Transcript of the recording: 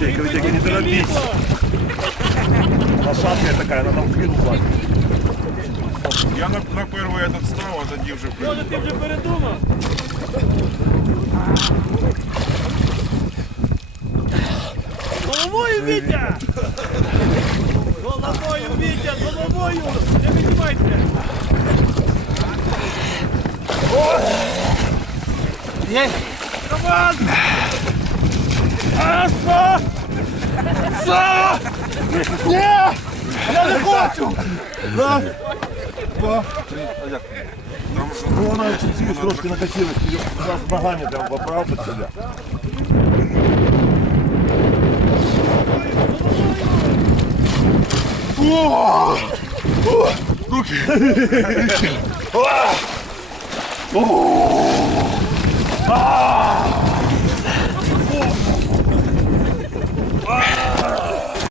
Витя, Витя, не торопись. Лошадка такая, она там в спину платит. Я на, на перший этот став, а тоді вже Може ти вже передумав? Головою, Вітя! Головою, Вітя, головою! Не піднімайте! Є! Команд! Са! Ні! Я не хочу! Раз! Ну, она чуть-чуть трошки накосилась, её с ногами прям поправ под себя. Руки!